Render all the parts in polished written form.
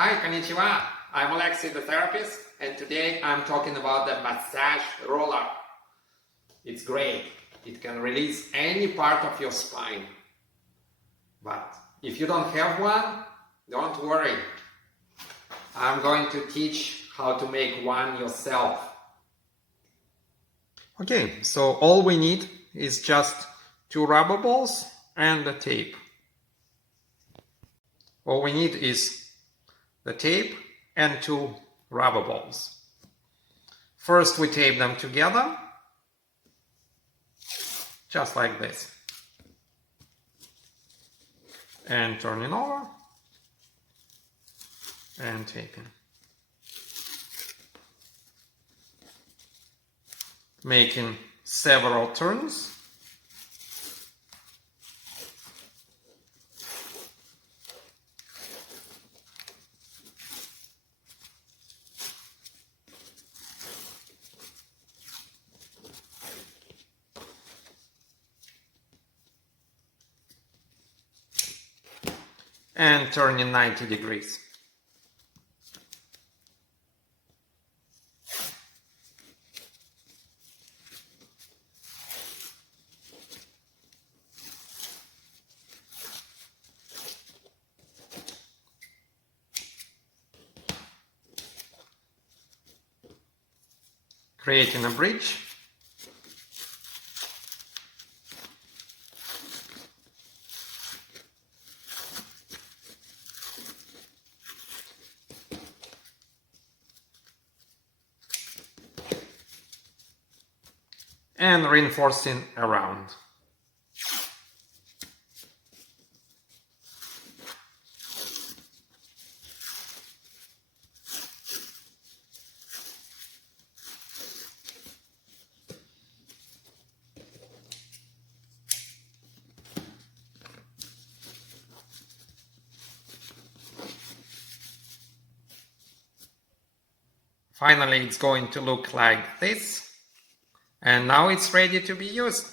Hi, konnichiwa. I'm Oleksiy, the therapist, and today I'm talking about the massage roller. It's great. It can release any part of your spine. But if you don't have one, don't worry. I'm going to teach how to make one yourself. Okay, so all we need is just 2 rubber balls and the tape. All we need is the tape and 2 rubber balls. First we tape them together, just like this. And turn it over and taping. Making several turns. And turn in 90 degrees. Creating a bridge. And reinforcing around. Finally, it's going to look like this. And now it's ready to be used.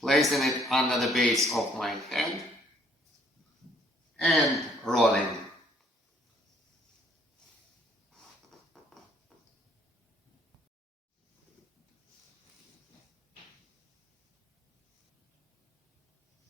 Placing it under the base of my head and rolling.